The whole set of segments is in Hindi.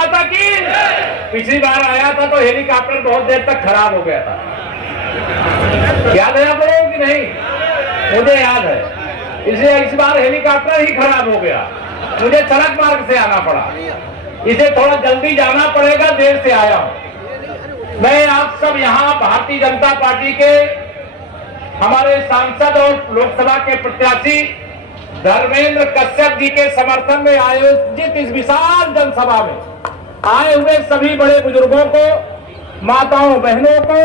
माता की। पिछली बार आया था तो हेलीकॉप्टर बहुत देर तक खराब हो गया था, याद है आप लोगों की नहीं? मुझे याद है। इसलिए इस बार हेलीकॉप्टर ही खराब हो गया, मुझे सड़क मार्ग से आना पड़ा। इसे थोड़ा जल्दी जाना पड़ेगा, देर से आया हूं। मैं आप सब यहाँ भारतीय जनता पार्टी के हमारे सांसद और लोकसभा के प्रत्याशी धर्मेंद्र कश्यप जी के समर्थन में आयोजित इस विशाल जनसभा में आए हुए सभी बड़े बुजुर्गों को, माताओं बहनों को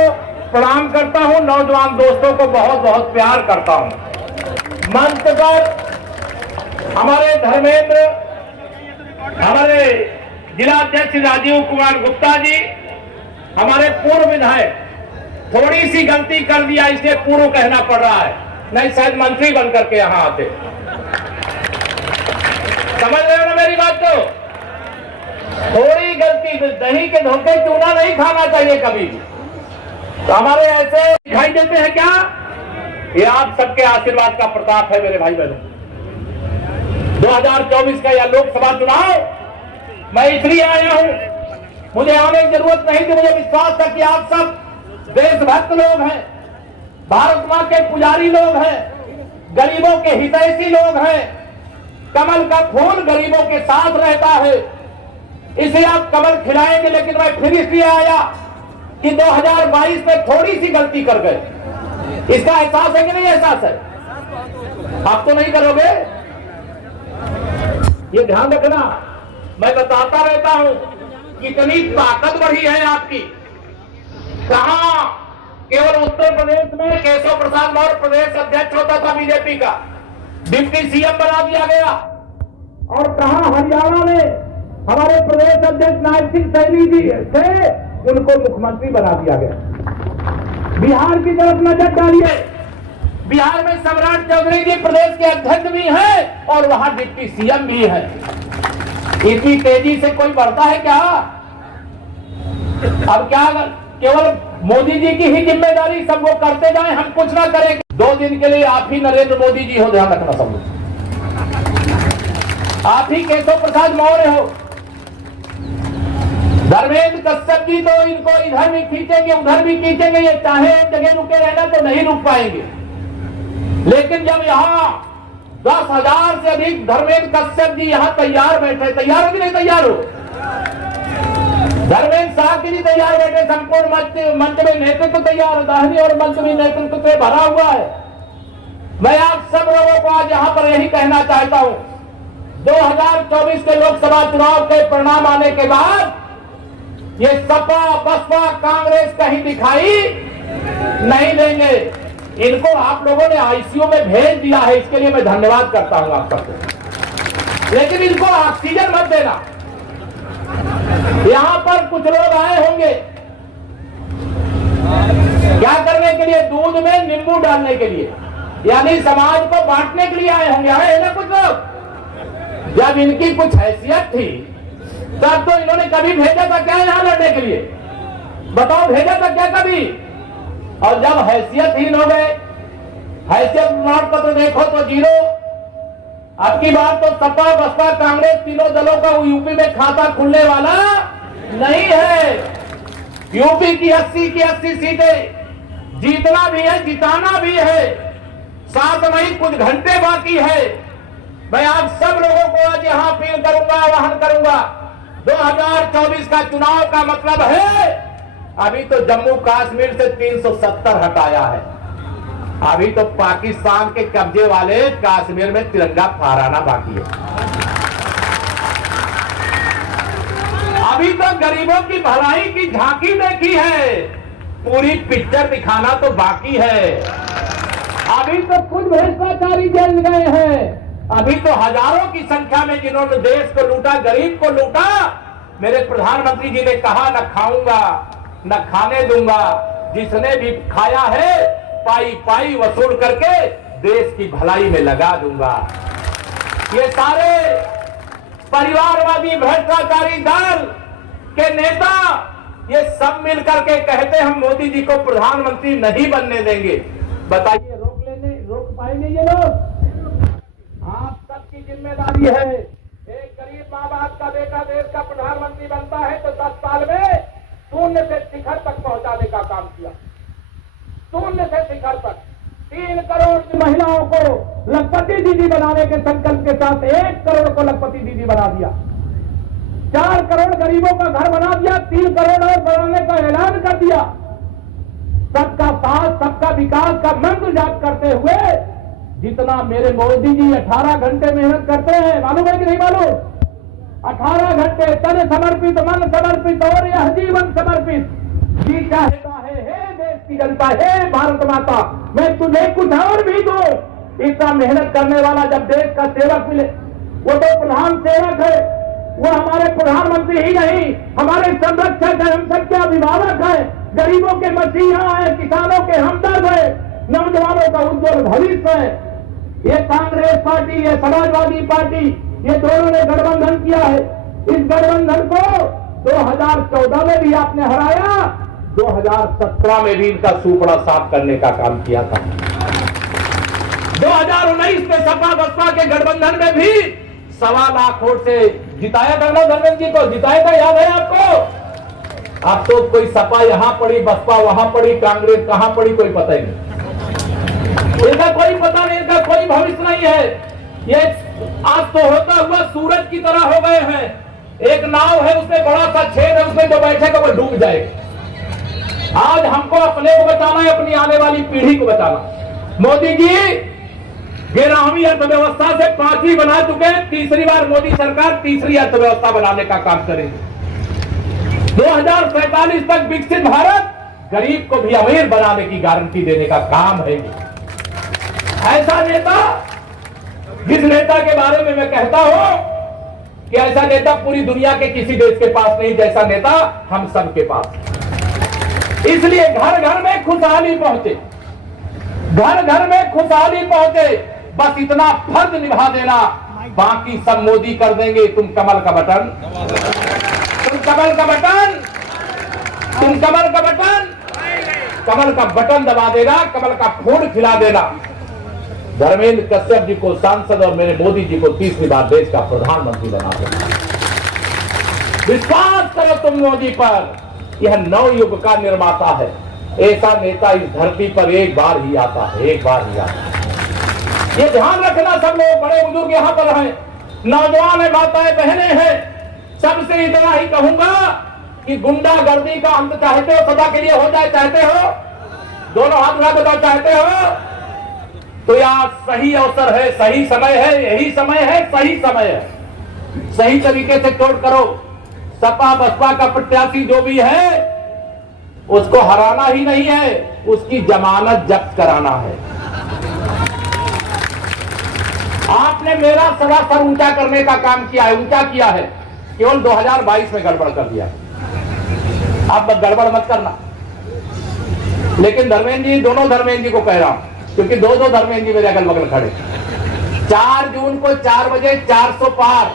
प्रणाम करता हूं। नौजवान दोस्तों को बहुत बहुत प्यार करता हूं। मंच पर हमारे धर्मेंद्र, हमारे जिला अध्यक्ष राजीव कुमार गुप्ता जी, हमारे पूर्व विधायक, थोड़ी सी गलती कर दिया इसलिए पूर्व कहना पड़ रहा है, नहीं शायद मंत्री बनकर के यहां आते। समझ रहे हो ना मेरी बात? तो थोड़ी गलती, दही के धोखे चूना नहीं खाना चाहिए कभी भी। तो हमारे ऐसे दिखाई देते हैं क्या? ये आप सबके आशीर्वाद का प्रताप है मेरे भाई बहनों। 2024 का यह लोकसभा चुनाव मैं इसलिए आया हूं, मुझे आने की जरूरत नहीं थी। मुझे विश्वास था कि आप सब देशभक्त लोग हैं, भारत मां के पुजारी लोग हैं, गरीबों के हितैषी लोग हैं। कमल का फूल गरीबों के साथ रहता है, इसे आप कमल खिलाएंगे। लेकिन मैं फिर इसलिए आया कि 2022 में थोड़ी सी गलती कर गए। इसका एहसास है कि नहीं एहसास है? आप तो नहीं करोगे, ये ध्यान रखना। मैं बताता रहता हूं कितनी ताकत बढ़ी है आपकी। कहां केवल उत्तर प्रदेश में केशव प्रसाद मौर्य प्रदेश अध्यक्ष होता था बीजेपी का, डिप्टी सीएम बना दिया गया। और कहां हरियाणा में हमारे प्रदेश अध्यक्ष नायब सिंह सैनी जी थे, उनको मुख्यमंत्री बना दिया गया। बिहार की तरफ नजर डालिए, बिहार में सम्राट चौधरी जी प्रदेश के अध्यक्ष भी हैं और वहां डिप्टी सीएम भी है। इतनी तेजी से कोई बढ़ता है क्या? अब क्या केवल मोदी जी की ही जिम्मेदारी सब वो करते जाए, हम कुछ ना करें? 2 दिन के लिए आप ही नरेंद्र मोदी जी हो, ध्यान रखना सब लोग। आप ही केशव प्रसाद मौर्य हो। धर्मेंद्र कश्यप जी तो इनको इधर भी खींचेंगे उधर भी खींचेंगे, ये चाहे एक जगह रुके रहना तो नहीं रुक पाएंगे। लेकिन जब यहाँ 10,000 से अधिक धर्मेंद्र कश्यप जी यहाँ तैयार बैठे, तैयार हो कि नहीं तैयार हो? धर्मेंद्र साहब जी तैयार बैठे, संपूर्ण मंच में नेतृत्व तैयार, दाहिनी और मंच में नेतृत्व से भरा हुआ है। मैं आप सब लोगों को आज यहाँ पर यही कहना चाहता हूँ, 2024 के लोकसभा चुनाव के परिणाम आने के बाद ये सपा बसपा कांग्रेस कहीं दिखाई नहीं देंगे। इनको आप लोगों ने आईसीयू में भेज दिया है, इसके लिए मैं धन्यवाद करता हूं आप सबको। लेकिन इनको ऑक्सीजन मत देना। यहां पर कुछ लोग आए होंगे क्या करने के लिए? दूध में नींबू डालने के लिए, यानी समाज को बांटने के लिए आए होंगे। आए ना कुछ लोग? जब इनकी कुछ हैसियत थी तब तो इन्होंने कभी भेजा था क्या यहां लड़ने के लिए? बताओ, भेजा था क्या कभी? और जब हैसियतहीन हो गए, हैसियत प्रमाण पत्र देखो तो 0। अब की बात तो सपा बसपा कांग्रेस तीनों दलों का यूपी में खाता खुलने वाला नहीं है। यूपी की 80 की 80 सीटें जीतना भी है, जिताना भी है। 7 मई कुछ घंटे बाकी है। मैं आप सब लोगों को आज यहां अपील करूंगा, आह्वान करूंगा, 2024 का चुनाव का मतलब है, अभी तो जम्मू कश्मीर से 370 हटाया है, अभी तो पाकिस्तान के कब्जे वाले कश्मीर में तिरंगा फहराना बाकी है। अभी तो गरीबों की भलाई की झांकी देखी है, पूरी पिक्चर दिखाना तो बाकी है। अभी तो कुछ भ्रष्टाचारी जेल गए हैं, अभी तो हजारों की संख्या में जिन्होंने देश को लूटा, गरीब को लूटा। मेरे प्रधानमंत्री जी ने कहा, न खाऊंगा न खाने दूंगा, जिसने भी खाया है पाई पाई वसूल करके देश की भलाई में लगा दूंगा। ये सारे परिवारवादी भ्रष्टाचारी दल के नेता ये सब मिलकर के कहते हम मोदी जी को प्रधानमंत्री नहीं बनने देंगे। बताइए रोक पाएंगे ये लोग? आप सबकी जिम्मेदारी है। एक गरीब माँ बाप का बेटा देश का प्रधानमंत्री प्रधानमंत्री बनता है तो 10 साल में शून्य से शिखर तक पहुंचाने का काम किया। शून्य से शिखर तक 3 करोड़ की महिलाओं को लखपति दीदी बनाने के संकल्प के साथ 1 करोड़ को लखपति दीदी बना दिया। 4 करोड़ गरीबों का घर बना दिया। 3 करोड़ और बनाने का ऐलान कर दिया। सबका साथ सबका विकास का मंत्र जाप करते हुए जितना मेरे मोदी जी 18 घंटे मेहनत करते हैं, मालूम है कि नहीं मालूम? 18 घंटे तन समर्पित, मन समर्पित और यह जीवन समर्पित। जी चाहता है हे देश की जनता, हे भारत माता, मैं तुझे कुछ और भी दूं। इतना मेहनत करने वाला जब देश का सेवक मिले, वो तो प्रधान सेवक है, वो हमारे प्रधानमंत्री ही नहीं, हमारे संरक्षक है, हम सबके अभिभावक है, गरीबों के मसीहा है, किसानों के हमदर्द है, नौजवानों का उज्जवल भविष्य है। ये कांग्रेस पार्टी, ये समाजवादी पार्टी, ये दोनों ने गठबंधन किया है। इस गठबंधन को 2014 में भी आपने हराया, 2017 में भी इनका सुपड़ा साफ करने का काम किया था। 2019 में सपा बसपा के गठबंधन में भी 1.25 लाख वोट से जिताया था ना धर्मेंद्र जी को, जिताया था, याद है आपको? अब तो कोई सपा यहां पड़ी, बसपा वहां पड़ी, कांग्रेस कहां पड़ी, कोई पता ही नहीं। इनका कोई पता नहीं, इनका कोई भविष्य नहीं है। ये आज तो होता हुआ सूरज की तरह हो गए हैं। एक नाव है, उसमें बड़ा सा छेद है, उसमें जो बैठेगा वो डूब जाएगा। आज हमको अपने को बचाना है, अपनी आने वाली पीढ़ी को बचाना। मोदी जी 11वीं अर्थव्यवस्था से 5वीं बना चुके हैं। तीसरी बार मोदी सरकार तीसरी अर्थव्यवस्था बनाने का काम करेगी। 2047 तक विकसित भारत, गरीब को भी अमीर बनाने की गारंटी देने का काम है। ऐसा नेता, जिस नेता के बारे में मैं कहता हूं कि ऐसा नेता पूरी दुनिया के किसी देश के पास नहीं, जैसा नेता हम सब के पास। इसलिए घर घर में खुशहाली पहुंचे, घर घर में खुशहाली पहुंचे। बस इतना फर्ज निभा देना, बाकी सब मोदी कर देंगे। तुम कमल का बटन, तुम कमल का बटन, तुम कमल का बटन, कमल का बटन दबा देना, कमल का फूल खिला देना। धर्मेंद्र कश्यप जी को सांसद और मेरे मोदी जी को तीसरी बार देश का प्रधानमंत्री बना देना। विश्वास करो तुम मोदी पर, यह नवयुग का निर्माता है। ऐसा नेता इस धरती पर एक बार ही आता है, एक बार ही आता है। ये ध्यान रखना सब लोग, बड़े बुजुर्ग यहाँ पर हैं, नौजवान है, माताएं बहनें हैं, सबसे इतना ही कहूंगा कि गुंडागर्दी का अंत चाहते हो, सदा के लिए हो जाए चाहते हो, दोनों हाथ उठा बताओ चाहते हो, तो यहाँ सही अवसर है, सही समय है, यही समय है, सही समय है। सही तरीके से चोट करो। सपा बसपा का प्रत्याशी जो भी है उसको हराना ही नहीं है, उसकी जमानत जब्त कराना है। आपने मेरा सदा सर ऊंचा करने का काम किया है, ऊंचा किया है, केवल 2022 में गड़बड़ कर दिया। अब गड़बड़ मत करना। लेकिन धर्मेंद्र जी, दोनों धर्मेंद्र जी को कह रहा हूं, क्योंकि दो धर्मेंद्र जी मेरे अगल बगल खड़े। 4 जून को 4 बजे 400 पार,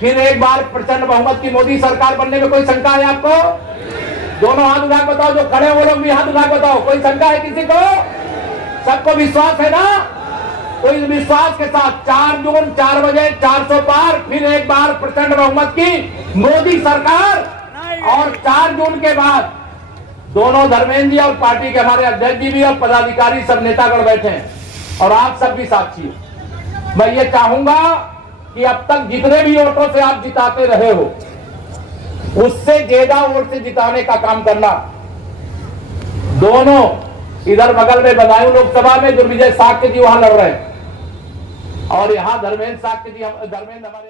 फिर एक बार प्रचंड बहुमत की मोदी सरकार बनने में कोई शंका है आपको? दोनों हाथ उठा बताओ, जो खड़े वो लोग भी हाथ उठा बताओ, कोई शंका है किसी को? सबको विश्वास है ना? तो इस विश्वास के साथ 4 जून 4 बजे 400 पार, फिर एक बार प्रचंड बहुमत की मोदी सरकार, और 4 जून के बाद दोनों धर्मेंद्र जी और पार्टी के हमारे अध्यक्ष जी भी और पदाधिकारी सब नेतागण बैठे हैं, और आप सब भी साक्षी हैं। मैं ये चाहूंगा कि अब तक जितने भी वोटों से आप जिताते रहे हो, उससे ज्यादा वोट से जिताने का काम करना। दोनों इधर बगल में बदायूं लोकसभा में दुर्विजय साक्य जी वहां लड़ रहे हैं, और यहां धर्मेंद्र साक्य जी, धर्मेंद्र हमारे